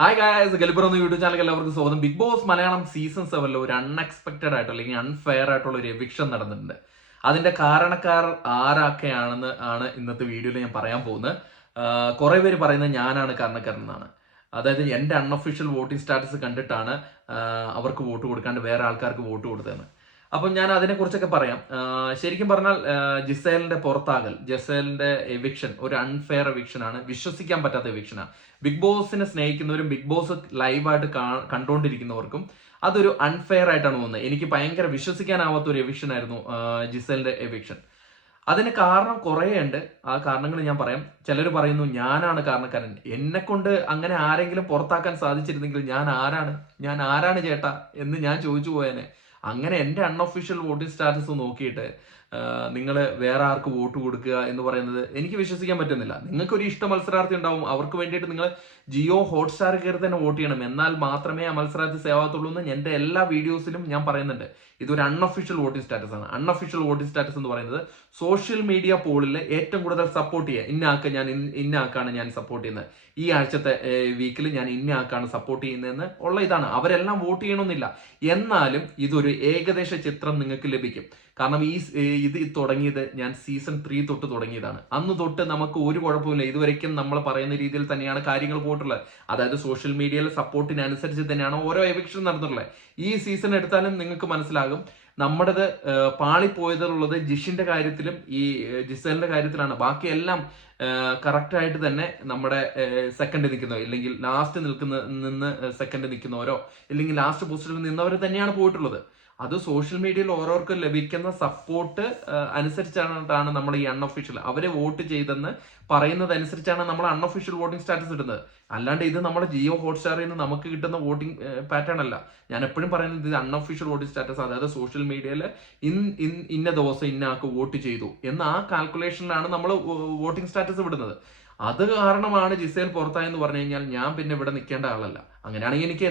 Hi guys, ഗലിബർ എന്ന YouTube channel എല്ലാവർക്കും സ്വാഗതം. ബിഗ് ബോസ് മലയാളം സീസൺ 7 ഒരു അൺഎക്സ്പെക്ടഡ് ആയിട്ട് അല്ലെങ്കിൽ അൺഫെയർ ആയിട്ടുള്ള ഒരു എവിക്ഷൻ നടന്നിട്ടുണ്ട്. അതിന്റെ കാരണക്കാർ ആരൊക്കെയാണെന്ന് ഇന്നത്തെ വീഡിയോയിൽ ഞാൻ പറയാൻ പോകുന്നത്. കുറെ പേര് പറയുന്നത് ഞാനാണ് കാരണക്കാരൻ എന്നാണ്. അതായത് എന്റെ അൺഒഫീഷ്യൽ വോട്ടിംഗ് സ്റ്റാറ്റസ് കണ്ടിട്ടാണ് അവർക്ക് വോട്ട് കൊടുക്കാണ്ട് വേറെ ആൾക്കാർക്ക് വോട്ട് കൊടുത്തതെന്ന്. അപ്പം ഞാൻ അതിനെ കുറിച്ചൊക്കെ പറയാം. ശരിക്കും പറഞ്ഞാൽ ജിസേലിന്റെ പുറത്താകൽ, ജിസേലിന്റെ എവിക്ഷൻ ഒരു അൺഫെയർ എവിക്ഷൻ ആണ്, വിശ്വസിക്കാൻ പറ്റാത്ത എവിക്ഷൻ ആണ്. ബിഗ് ബോസിനെ സ്നേഹിക്കുന്നവരും ബിഗ് ബോസ് ലൈവായിട്ട് കണ്ടുകൊണ്ടിരിക്കുന്നവർക്കും അതൊരു അൺഫെയർ ആയിട്ടാണ് തോന്നുന്നത്. എനിക്ക് ഭയങ്കര വിശ്വസിക്കാനാവാത്ത ഒരു എവിക്ഷൻ ആയിരുന്നു ജിസേലിന്റെ എവിക്ഷൻ. അതിന് കാരണം കുറേ ഉണ്ട്. ആ കാരണങ്ങൾ ഞാൻ പറയാം. ചിലർ പറയുന്നു ഞാനാണ് കാരണക്കാരൻ, എന്നെ കൊണ്ട് അങ്ങനെ ആരെങ്കിലും പുറത്താക്കാൻ സാധിച്ചിരുന്നെങ്കിൽ ഞാൻ ആരാണ് ചേട്ടാ എന്ന് ഞാൻ ചോദിച്ചു പോയേനെ. അങ്ങനെ എന്റെ അൺഒഫീഷ്യൽ വോട്ടിംഗ് സ്റ്റാറ്റസ് നോക്കിയിട്ട് നിങ്ങൾ വേറെ ആർക്ക് വോട്ട് കൊടുക്കുക എന്ന് പറയുന്നത് എനിക്ക് വിശ്വസിക്കാൻ പറ്റുന്നില്ല. നിങ്ങൾക്കൊരു ഇഷ്ട മത്സരാർത്ഥി ഉണ്ടാവും, അവർക്ക് വേണ്ടിയിട്ട് നിങ്ങൾ ജിയോ ഹോട്ട്സ്റ്റാർ കയറി തന്നെ വോട്ട് ചെയ്യണം, എന്നാൽ മാത്രമേ ആ മത്സരാർത്ഥി സേവാത്തുള്ളൂ എന്ന് എന്റെ എല്ലാ വീഡിയോസിലും ഞാൻ പറയുന്നുണ്ട്. ഇതൊരു അൺഒഫീഷ്യൽ വോട്ടിംഗ് സ്റ്റാറ്റസ് ആണ്. അൺഒഫീഷ്യൽ വോട്ടിംഗ് സ്റ്റാറ്റസ് എന്ന് പറയുന്നത് സോഷ്യൽ മീഡിയ പോളിൽ ഏറ്റവും കൂടുതൽ സപ്പോർട്ട് ചെയ്യുക, ഇന്ന ആക്കാണ് ഞാൻ സപ്പോർട്ട് ചെയ്യുന്നത്, ഈ ആഴ്ചത്തെ വീക്കിൽ ഞാൻ ഇന്ന ആക്കാണ് സപ്പോർട്ട് ചെയ്യുന്നതെന്ന് ഉള്ള ഇതാണ്. അവരെല്ലാം വോട്ട് ചെയ്യണമെന്നില്ല, എന്നാലും ഇതൊരു ഏകദേശ ചിത്രം നിങ്ങൾക്ക് ലഭിക്കും. കാരണം ഇത് തുടങ്ങിയത് ഞാൻ സീസൺ 3 തൊട്ട് തുടങ്ങിയതാണ്. അന്ന് തൊട്ട് നമുക്ക് ഒരു കുഴപ്പമില്ല, ഇതുവരെയ്ക്കും നമ്മൾ പറയുന്ന രീതിയിൽ തന്നെയാണ് കാര്യങ്ങൾ പോയിട്ടുള്ളത്. അതായത് സോഷ്യൽ മീഡിയയിലെ സപ്പോർട്ടിനനുസരിച്ച് തന്നെയാണ് ഓരോ എവിക്ഷൻ നടന്നിട്ടുള്ളത്. ഈ സീസൺ എടുത്താലും നിങ്ങൾക്ക് മനസ്സിലാകും നമ്മുടേത് പാളിപ്പോയതുള്ളത് ജിഷിന്റെ കാര്യത്തിലും ഈ ജിസേലിന്റെ കാര്യത്തിലാണ്. ബാക്കിയെല്ലാം കറക്റ്റ് തന്നെ നമ്മുടെ സെക്കൻഡ് നിൽക്കുന്നവർ, ഇല്ലെങ്കിൽ ലാസ്റ്റ് നിന്ന് സെക്കൻഡ് നിൽക്കുന്നവരോ ഇല്ലെങ്കിൽ ലാസ്റ്റ് പൊസിഷനിൽ നിന്നവർ തന്നെയാണ് പോയിട്ടുള്ളത്. അത് സോഷ്യൽ മീഡിയയിൽ ഓരോർക്കും ലഭിക്കുന്ന സപ്പോർട്ട് അനുസരിച്ചാണ് നമ്മൾ ഈ അൺഒഫീഷ്യൽ അവരെ വോട്ട് ചെയ്തെന്ന് പറയുന്നത് അനുസരിച്ചാണ് നമ്മൾ അൺഒഫീഷ്യൽ വോട്ടിംഗ് സ്റ്റാറ്റസ് ഇടുന്നത്. അല്ലാണ്ട് ഇത് നമ്മുടെ ജിയോ ഹോട്ട്സ്റ്റാറിൽ നിന്ന് നമുക്ക് കിട്ടുന്ന വോട്ടിംഗ് പാറ്റേൺ അല്ല. ഞാൻ എപ്പോഴും പറയുന്നത് ഇത് അൺഒഫീഷ്യൽ വോട്ടിംഗ് സ്റ്റാറ്റസ്, അതായത് സോഷ്യൽ മീഡിയയിൽ ഇന്ന ദിവസം ഇന്ന ആൾക്ക് വോട്ട് ചെയ്തു എന്ന ആ കാൽക്കുലേഷനിലാണ് നമ്മൾ വോട്ടിംഗ് സ്റ്റാറ്റസ് വിടുന്നത്. അത് കാരണമാണ് ജിസേൽ പുറത്തായെന്ന് പറഞ്ഞു കഴിഞ്ഞാൽ ഞാൻ പിന്നെ ഇവിടെ നിൽക്കേണ്ട ആളല്ല. അങ്ങനെയാണെങ്കിൽ എനിക്ക്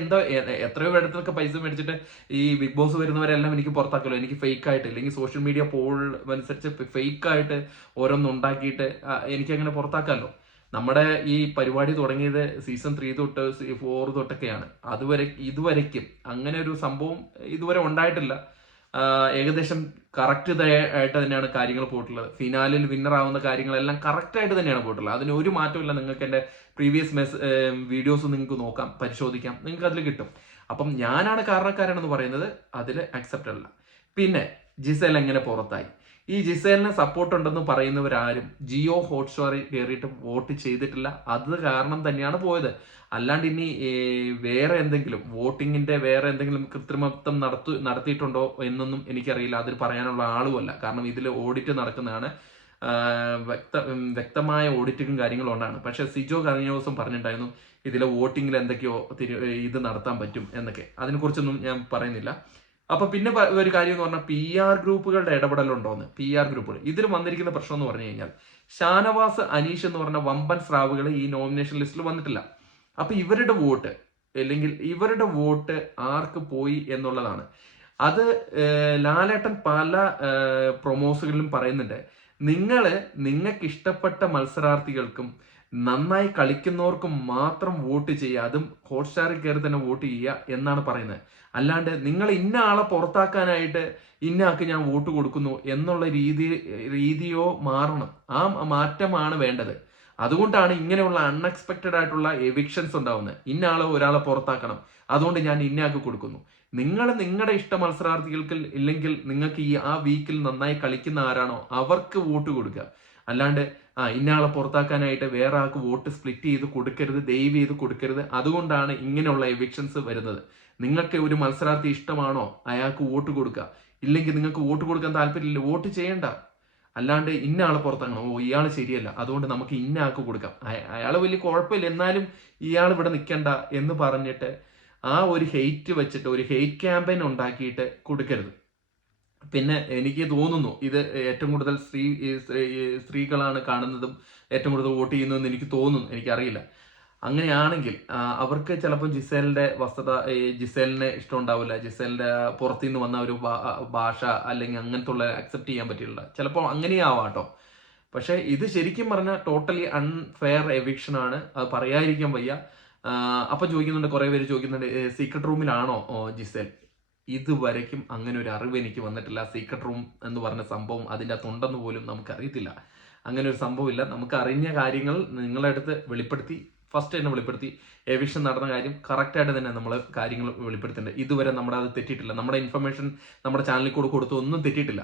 എത്രയോ ഇടത്തൊക്കെ പൈസ മേടിച്ചിട്ട് ഈ ബിഗ് ബോസ് വരുന്നവരെല്ലാം എനിക്ക് പുറത്താക്കല്ലോ. എനിക്ക് ഫേക്ക് ആയിട്ട് ഇല്ലെങ്കിൽ സോഷ്യൽ മീഡിയ പോൾ അനുസരിച്ച് ഫേക്ക് ആയിട്ട് ഓരോന്നുണ്ടാക്കിയിട്ട് എനിക്ക് അങ്ങനെ പുറത്താക്കാമല്ലോ. നമ്മുടെ ഈ പരിപാടി തുടങ്ങിയത് സീസൺ 3 തൊട്ട് 4 തൊട്ടൊക്കെയാണ്. ഇതുവരയ്ക്കും അങ്ങനെ ഒരു സംഭവം ഇതുവരെ ഉണ്ടായിട്ടില്ല. ഏകദേശം കറക്റ്റ് ആയിട്ട് തന്നെയാണ് കാര്യങ്ങൾ പോയിട്ടുള്ളത്. ഫിനാലിൽ വിന്നർ ആവുന്ന കാര്യങ്ങളെല്ലാം കറക്റ്റ് ആയിട്ട് തന്നെയാണ് പോയിട്ടുള്ളത്. അതിന് ഒരു മാറ്റമില്ല. നിങ്ങൾക്ക് എന്റെ പ്രീവിയസ് വീഡിയോസ് നിങ്ങൾക്ക് നോക്കാം, പരിശോധിക്കാം, നിങ്ങൾക്ക് അതിൽ കിട്ടും. അപ്പം ഞാനാണ് കാരണക്കാരനെന്ന് പറയുന്നത് അതിൽ അക്സെപ്റ്റ് അല്ല. പിന്നെ ജിസേൽ എങ്ങനെ പുറത്തായി? ഈ ജിസേലിനെ സപ്പോർട്ട് ഉണ്ടെന്ന് പറയുന്നവരാരും ജിയോ ഹോട്ട്സ്റ്റാറിൽ കയറിയിട്ട് വോട്ട് ചെയ്തിട്ടില്ല. അത് കാരണം തന്നെയാണ് പോയത്. അല്ലാണ്ട് ഇനി വേറെ എന്തെങ്കിലും വോട്ടിങ്ങിന്റെ വേറെ എന്തെങ്കിലും കൃത്രിമത്വം നടത്തിയിട്ടുണ്ടോ എന്നൊന്നും എനിക്കറിയില്ല. അതിൽ പറയാനുള്ള ആളുമല്ല. കാരണം ഇതിൽ ഓഡിറ്റ് നടക്കുന്നതാണ്. വ്യക്തമായ ഓഡിറ്റിങ്ങും കാര്യങ്ങളും ഉണ്ടാണ്. പക്ഷെ സിജോ കഴിഞ്ഞ ദിവസം പറഞ്ഞിട്ടുണ്ടായിരുന്നു ഇതിലെ വോട്ടിങ്ങിൽ എന്തൊക്കെയോ ഇത് നടത്താൻ പറ്റും എന്നൊക്കെ. അതിനെക്കുറിച്ചൊന്നും ഞാൻ പറയുന്നില്ല. അപ്പൊ പിന്നെ ഒരു കാര്യം എന്ന് പറഞ്ഞാൽ PR ഗ്രൂപ്പുകളുടെ ഇടപെടലുണ്ടോന്ന്. PR ഗ്രൂപ്പുകൾ ഇതിൽ വന്നിരിക്കുന്ന പ്രശ്നം എന്ന് പറഞ്ഞു കഴിഞ്ഞാൽ ഷാനവാസ്, അനീഷ് എന്ന് പറഞ്ഞ വമ്പൻ സ്രാവുകൾ ഈ നോമിനേഷൻ ലിസ്റ്റിൽ വന്നിട്ടില്ല. അപ്പൊ ഇവരുടെ വോട്ട് ആർക്ക് പോയി എന്നുള്ളതാണ്. അത് ലാലേട്ടൻ പല പ്രൊമോസുകളിലും പറയുന്നുണ്ട്. നിങ്ങൾക്ക് ഇഷ്ടപ്പെട്ട മത്സരാർത്ഥികൾക്കും നന്നായി കളിക്കുന്നവർക്കും മാത്രം വോട്ട് ചെയ്യുക, അതും ഹോട്ട്സ്റ്റാറിൽ കയറി തന്നെ വോട്ട് ചെയ്യുക എന്നാണ് പറയുന്നത്. അല്ലാണ്ട് നിങ്ങൾ ഇന്ന ആളെ പുറത്താക്കാനായിട്ട് ഇന്ന ആൾക്ക് ഞാൻ വോട്ട് കൊടുക്കുന്നു എന്നുള്ള രീതിയോ മാറണം. ആ മാറ്റമാണ് വേണ്ടത്. അതുകൊണ്ടാണ് ഇങ്ങനെയുള്ള അൺഎക്സ്പെക്റ്റഡ് ആയിട്ടുള്ള എവിക്ഷൻസ് ഉണ്ടാവുന്നത്. ഇന്ന ഒരാളെ പുറത്താക്കണം, അതുകൊണ്ട് ഞാൻ ഇന്ന ആൾക്ക് കൊടുക്കുന്നു. നിങ്ങളുടെ ഇഷ്ട മത്സരാർത്ഥികൾക്ക് ഇല്ലെങ്കിൽ നിങ്ങൾക്ക് ആ വീക്കിൽ നന്നായി കളിക്കുന്ന ആരാണോ അവർക്ക് വോട്ട് കൊടുക്കുക. അല്ലാണ്ട് ഇന്നയാളെ പുറത്താക്കാനായിട്ട് വേറെ ആൾക്ക് വോട്ട് സ്പ്ലിറ്റ് ചെയ്ത് കൊടുക്കരുത്, ദയവ് ചെയ്ത് കൊടുക്കരുത്. അതുകൊണ്ടാണ് ഇങ്ങനെയുള്ള എവിക്ഷൻസ് വരുന്നത്. നിങ്ങൾക്ക് ഒരു മത്സരാർത്ഥി ഇഷ്ടമാണോ അയാൾക്ക് വോട്ട് കൊടുക്കുക. ഇല്ലെങ്കിൽ നിങ്ങൾക്ക് വോട്ട് കൊടുക്കാൻ താല്പര്യമില്ല, വോട്ട് ചെയ്യണ്ട. അല്ലാണ്ട് ഇന്ന ആളെ പുറത്താക്കണം, ഇയാൾ ശരിയല്ല, അതുകൊണ്ട് നമുക്ക് ഇന്ന ആൾക്ക് കൊടുക്കാം, അയാൾ വലിയ കുഴപ്പമില്ല, എന്നാലും ഇയാൾ ഇവിടെ നിൽക്കണ്ട എന്ന് പറഞ്ഞിട്ട് ആ ഒരു ഹെയ്റ്റ് വെച്ചിട്ട് ഒരു ഹെയ്റ്റ് ക്യാമ്പയിൻ ഉണ്ടാക്കിയിട്ട് കൊടുക്കരുത്. പിന്നെ എനിക്ക് തോന്നുന്നു ഇത് ഏറ്റവും കൂടുതൽ സ്ത്രീകളാണ് കാണുന്നതും ഏറ്റവും കൂടുതൽ വോട്ട് ചെയ്യുന്നതെന്ന് എനിക്ക് തോന്നുന്നു. എനിക്കറിയില്ല. അങ്ങനെയാണെങ്കിൽ അവർക്ക് ചിലപ്പോൾ ജിസേലിനെ ഇഷ്ടം ഉണ്ടാവില്ല. ജിസേലിന്റെ പുറത്തുനിന്ന് വന്ന ഒരു ഭാഷ അല്ലെങ്കിൽ അങ്ങനത്തെ ഉള്ള അക്സെപ്റ്റ് ചെയ്യാൻ പറ്റില്ല. ചിലപ്പോൾ അങ്ങനെയാവാട്ടോ. പക്ഷെ ഇത് ശരിക്കും പറഞ്ഞാൽ ടോട്ടലി അൺഫെയർ എവിക്ഷൻ ആണ്. അത് പറയാതിരിക്കാൻ വയ്യ. അപ്പൊ ചോദിക്കുന്നുണ്ട്, കുറെ പേര് ചോദിക്കുന്നുണ്ട്, സീക്രട്ട് റൂമിലാണോ ജിസേൽ? ഇതുവരയ്ക്കും അങ്ങനെ ഒരു അറിവ് എനിക്ക് വന്നിട്ടില്ല. സീക്രട്ട് റൂം എന്ന് പറഞ്ഞ സംഭവം അതിൻ്റെ അകത്തുണ്ടെന്ന് പോലും നമുക്കറിയത്തില്ല. അങ്ങനെ ഒരു സംഭവമില്ല. നമുക്ക് അറിഞ്ഞ കാര്യങ്ങൾ നിങ്ങളുടെ അടുത്ത് വെളിപ്പെടുത്തി, ഫസ്റ്റ് തന്നെ വെളിപ്പെടുത്തി. എവിക്ഷൻ നടന്ന കാര്യം കറക്റ്റായിട്ട് തന്നെ നമ്മൾ കാര്യങ്ങൾ വെളിപ്പെടുത്തേണ്ടത്. ഇതുവരെ നമ്മുടെ അത് തെറ്റിയിട്ടില്ല. നമ്മുടെ ഇൻഫർമേഷൻ നമ്മുടെ ചാനലിൽ കൂടെ കൊടുത്തു ഒന്നും തെറ്റിയിട്ടില്ല.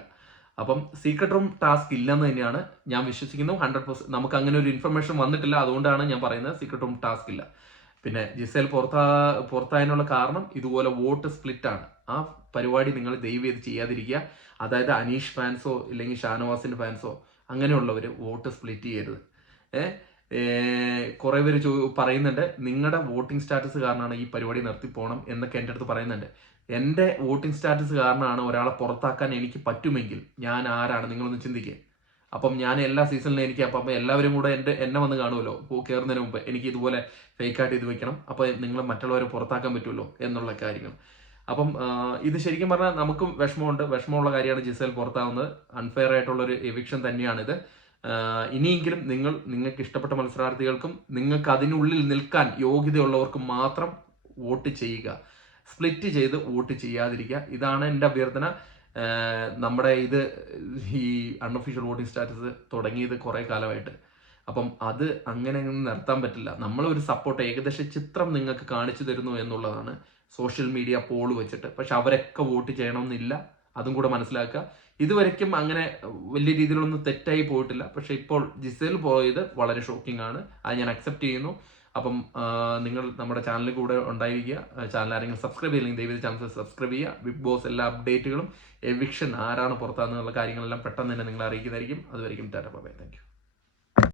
അപ്പം സീക്രട്ട് റൂം ടാസ്ക് ഇല്ലെന്ന് തന്നെയാണ് ഞാൻ വിശ്വസിക്കുന്നത്. 100% നമുക്ക് അങ്ങനെ ഒരു ഇൻഫർമേഷൻ വന്നിട്ടില്ല. അതുകൊണ്ടാണ് ഞാൻ പറയുന്നത് സീക്രട്ട് റൂം ടാസ്ക് ഇല്ല. പിന്നെ ജിസേൽ പുറത്തായതിനുള്ള കാരണം ഇതുപോലെ വോട്ട് സ്പ്ലിറ്റ് ആണ്. ആ പരിപാടി നിങ്ങൾ ദയവ് ചെയ്ത് ചെയ്യാതിരിക്കുക. അതായത് അനീഷ് ഫാൻസോ ഇല്ലെങ്കിൽ ഷാനവാസിന്റെ ഫാൻസോ അങ്ങനെയുള്ളവർ വോട്ട് സ്പ്ലിറ്റ് ചെയ്യരുത്. കുറെ പേര് പറയുന്നുണ്ട്, നിങ്ങളുടെ വോട്ടിംഗ് സ്റ്റാറ്റസ് കാരണമാണ് ഈ പരിപാടി നിർത്തി പോകണം എന്നൊക്കെ എൻ്റെ അടുത്ത് പറയുന്നുണ്ട്. എൻ്റെ വോട്ടിംഗ് സ്റ്റാറ്റസ് കാരണമാണ് ഒരാളെ പുറത്താക്കാൻ എനിക്ക് പറ്റുമെങ്കിൽ ഞാൻ ആരാണ് നിങ്ങളൊന്ന് ചിന്തിക്കുക. അപ്പം ഞാൻ എല്ലാ സീസണിലും എനിക്ക് അപ്പം എല്ലാവരും കൂടെ എന്നെ വന്ന് കാണുമല്ലോ കയറുന്നതിന് മുമ്പ്, എനിക്ക് ഇതുപോലെ ഫേക്കായിട്ട് ഇത് വെക്കണം, അപ്പോൾ നിങ്ങൾ മറ്റുള്ളവരെ പുറത്താക്കാൻ പറ്റുമല്ലോ എന്നുള്ള കാര്യങ്ങൾ. അപ്പം ഇത് ശരിക്കും പറഞ്ഞാൽ നമുക്കും വിഷമമുള്ള കാര്യമാണ് ജിസേൽ പുറത്താവുന്നത്. അൺഫെയർ ആയിട്ടുള്ളൊരു എവിക്ഷൻ തന്നെയാണിത്. ഇനിയെങ്കിലും നിങ്ങൾക്ക് ഇഷ്ടപ്പെട്ട മത്സരാർത്ഥികൾക്കും നിങ്ങൾക്ക് അതിനുള്ളിൽ നിൽക്കാൻ യോഗ്യതയുള്ളവർക്കും മാത്രം വോട്ട് ചെയ്യുക. സ്പ്ലിറ്റ് ചെയ്ത് വോട്ട് ചെയ്യാതിരിക്കുക. ഇതാണ് എൻ്റെ അഭ്യർത്ഥന. നമ്മുടെ ഈ അൺഒഫീഷ്യൽ വോട്ടിംഗ് സ്റ്റാറ്റസ് തുടങ്ങിയത് കുറേ കാലമായിട്ട്. അപ്പം അത് അങ്ങനെ നിർത്താൻ പറ്റില്ല. നമ്മളൊരു സപ്പോർട്ട് ഏകദേശ ചിത്രം നിങ്ങൾക്ക് കാണിച്ചു തരുന്നു എന്നുള്ളതാണ് സോഷ്യൽ മീഡിയ പോൾ വെച്ചിട്ട്. പക്ഷെ അവരൊക്കെ വോട്ട് ചെയ്യണമെന്നില്ല, അതും കൂടെ മനസ്സിലാക്കുക. ഇതുവരെയ്ക്കും അങ്ങനെ വലിയ രീതിയിലൊന്നും തെറ്റായി പോയിട്ടില്ല. പക്ഷെ ഇപ്പോൾ ജിസേൽ പോയത് വളരെ ഷോക്കിംഗ് ആണ്. അത് ഞാൻ അക്സെപ്റ്റ് ചെയ്യുന്നു. അപ്പം നിങ്ങൾ നമ്മുടെ ചാനലിൽ കൂടെ ഉണ്ടായിരിക്കുക. ചാനൽ ആരെങ്കിലും സബ്സ്ക്രൈബ് ചെയ്യില്ലെങ്കിൽ ദയവേത് ചാനൽ സബ്സ്ക്രൈബ് ചെയ്യുക. ബിഗ് ബോസ് എല്ലാ അപ്ഡേറ്റുകളും, എവിക്ഷൻ ആരാണ് പുറത്താന്നുള്ള കാര്യങ്ങളെല്ലാം പെട്ടെന്ന് തന്നെ നിങ്ങൾ അറിയിക്കുന്നതായിരിക്കും. അതുവരെയും ടാറ്റ ബൈ, താങ്ക് യു.